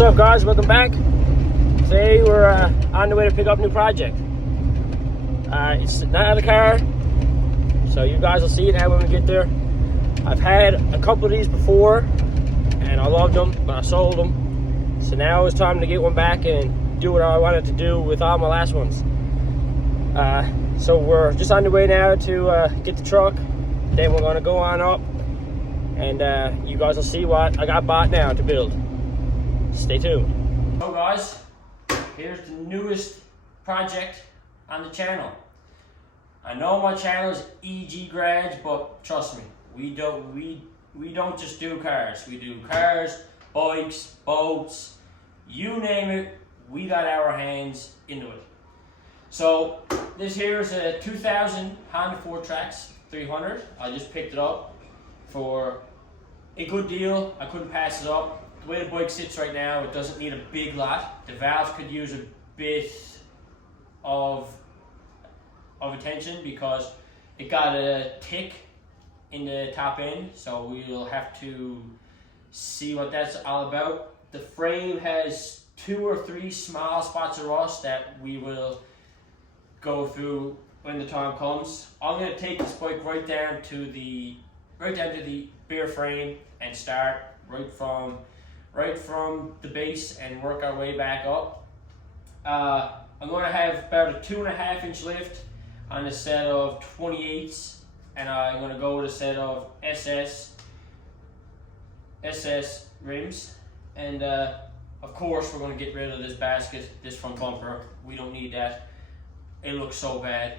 What's up, guys? Welcome back. Today we're on the way to pick up a new project. It's not out of the car, so you guys will see it now when we get there. I've had a couple of these before and I loved them, but I sold them. So now it's time to get one back and do what I wanted to do with all my last ones. So we're just on the way now to get the truck. Then we're going to go on up and you guys will see what I got bought now to build. Stay tuned. So guys, here's the newest project on the channel. I know my channel is EGgarage, but trust me, we don't just do cars. We do cars, bikes, boats, you name it, we got our hands into it. So this here is a 2000 Honda 4Trax 300. I just picked it up for a good deal. I couldn't pass it up. The way the bike sits right now, it doesn't need a big lot. The valves could use a bit of attention because it got a tick in the top end, so we'll have to see what that's all about. The frame has 2 or 3 small spots of rust that we will go through when the time comes. I'm going to take this bike right down to the bare frame and start right from the base and work our way back up. I'm going to have about a 2.5 inch lift on a set of 28s, and I'm going to go with a set of SS rims, and of course we're going to get rid of this basket, this front bumper. We don't need that. It looks so bad.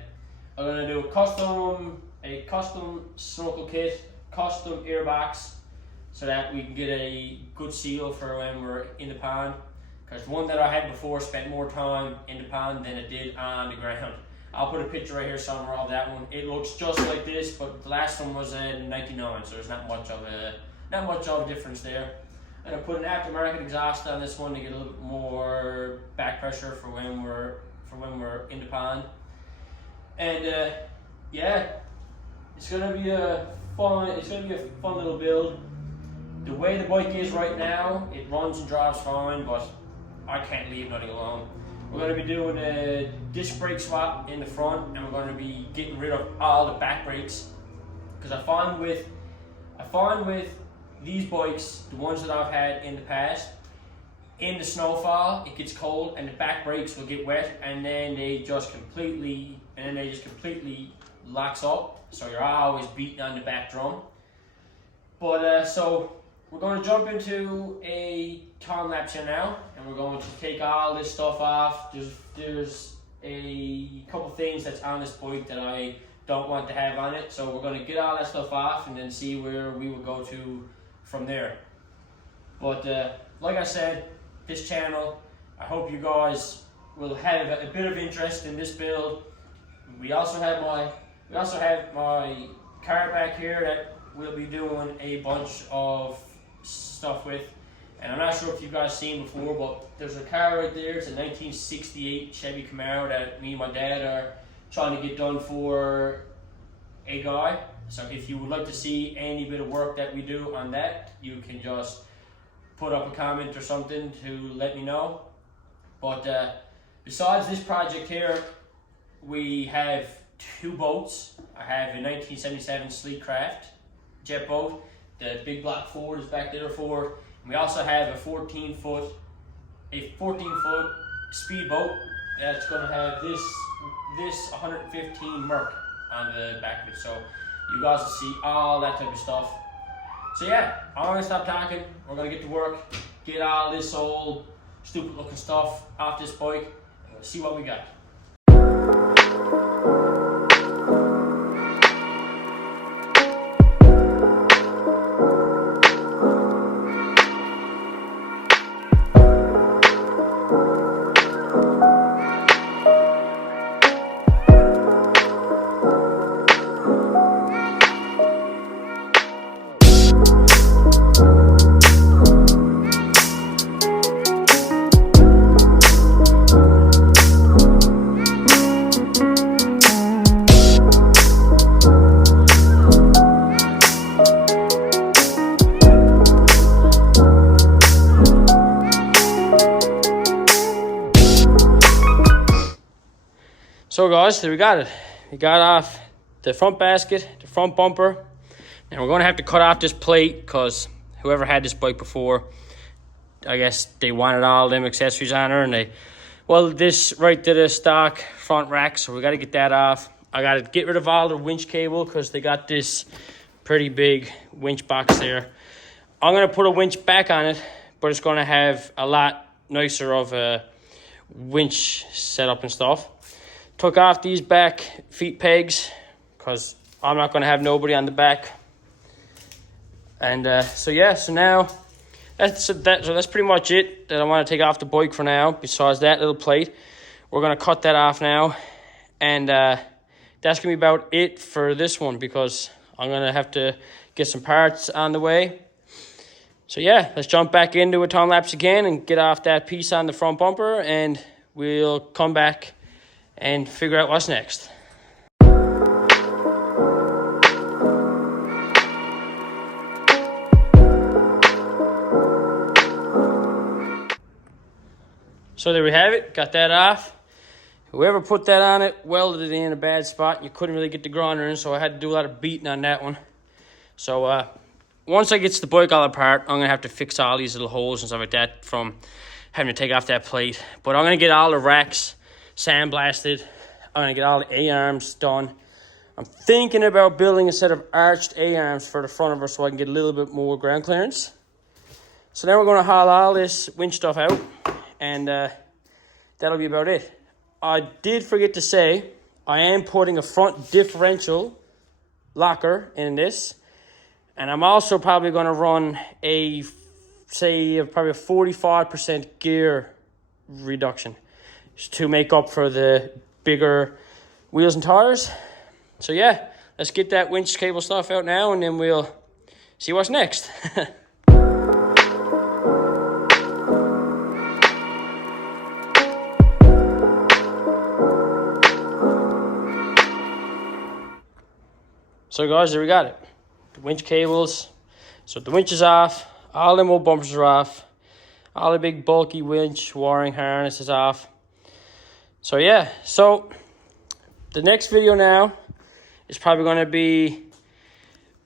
I'm going to do a custom snorkel kit, custom air box, so that we can get a good seal for when we're in the pond. Because the one that I had before spent more time in the pond than it did on the ground. I'll put a picture right here somewhere of that one. It looks just like this, but the last one was in '99, so there's not much of a difference there. And I put an aftermarket exhaust on this one to get a little bit more back pressure for when we're in the pond. And yeah, it's gonna be a fun little build. The way the bike is right now, it runs and drives fine, but I can't leave nothing alone. We're going to be doing a disc brake swap in the front, and we're going to be getting rid of all the back brakes. Because I find with these bikes, the ones that I've had in the past, in the snowfall, it gets cold and the back brakes will get wet, and then they just completely locks up. So you're always beating on the back drum. But so we're going to jump into a time lapse here now, and we're going to take all this stuff off. There's a couple things that's on this bike that I don't want to have on it, so we're going to get all that stuff off and then see where we will go to from there. But like I said, this channel, I hope you guys will have a bit of interest in this build. We also have my car back here that we'll be doing a bunch of stuff with, and I'm not sure if you guys seen before, but there's a car right there. It's a 1968 Chevy Camaro that me and my dad are trying to get done for a guy. So if you would like to see any bit of work that we do on that, you can just put up a comment or something to let me know. But besides this project here, we have 2 boats. I have a 1977 Sleek Craft jet boat. The big block Ford is back there for. And we also have a 14 foot speedboat that's going to have this 115 Merc on the back of it. So you guys will see all that type of stuff. So yeah, I'm going to stop talking. We're going to get to work, get all this old stupid looking stuff off this bike, and we'll see what we got. guys, there we got it. We got off the front basket, the front bumper. And we're going to have to cut off this plate because whoever had this bike before, I guess they wanted all them accessories on her. And this right to the stock front rack. So we got to get that off. I got to get rid of all the winch cable because they got this pretty big winch box there. I'm going to put a winch back on it, but it's going to have a lot nicer of a winch setup and stuff. Took off these back feet pegs because I'm not going to have nobody on the back. And so now that's pretty much it that I want to take off the bike for now, besides that little plate. We're going to cut that off now. And that's going to be about it for this one because I'm going to have to get some parts on the way. So yeah, let's jump back into a time lapse again and get off that piece on the front bumper, and we'll come back and figure out what's next. So there we have it, got that off. Whoever put that on it welded it in a bad spot. You couldn't really get the grinder in, so I had to do a lot of beating on that one. So once I get the bike all apart, I'm going to have to fix all these little holes and stuff like that from having to take off that plate. But I'm going to get all the racks sandblasted. I'm going to get all the A-arms done. I'm thinking about building a set of arched A-arms for the front of her so I can get a little bit more ground clearance. So then we're going to haul all this winch stuff out, and that'll be about it. I did forget to say, I am putting a front differential locker in this. And I'm also probably going to run probably a 45% gear reduction to make up for the bigger wheels and tires. So yeah, let's get that winch cable stuff out now, and then we'll see what's next. So guys, there we got it. The winch cables. So the winch is off. All them old bumpers are off. All the big bulky winch wiring harness is off. So yeah, so the next video now is probably going to be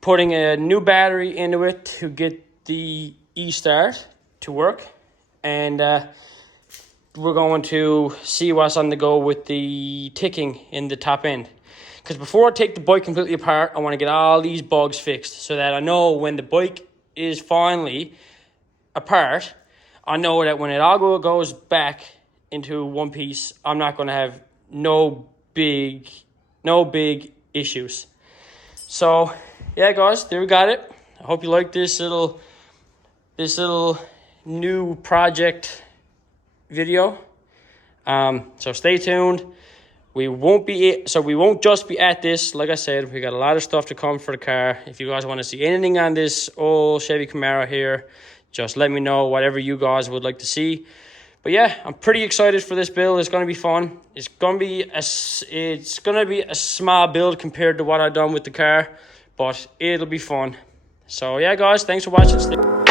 putting a new battery into it to get the e-start to work. And we're going to see what's on the go with the ticking in the top end. Because before I take the bike completely apart, I want to get all these bugs fixed so that I know when the bike is finally apart, I know that when it all goes back into one piece, I'm not going to have no big issues. So yeah, guys, there we got it. I hope you like this little new project video. So stay tuned. We won't just be at this. Like I said, we got a lot of stuff to come for the car. If you guys want to see anything on this old Chevy Camaro here, just let me know, whatever you guys would like to see. But yeah, I'm pretty excited for this build. It's going to be fun. It's going to be a small build compared to what I've done with the car, but it'll be fun. So yeah, guys, thanks for watching.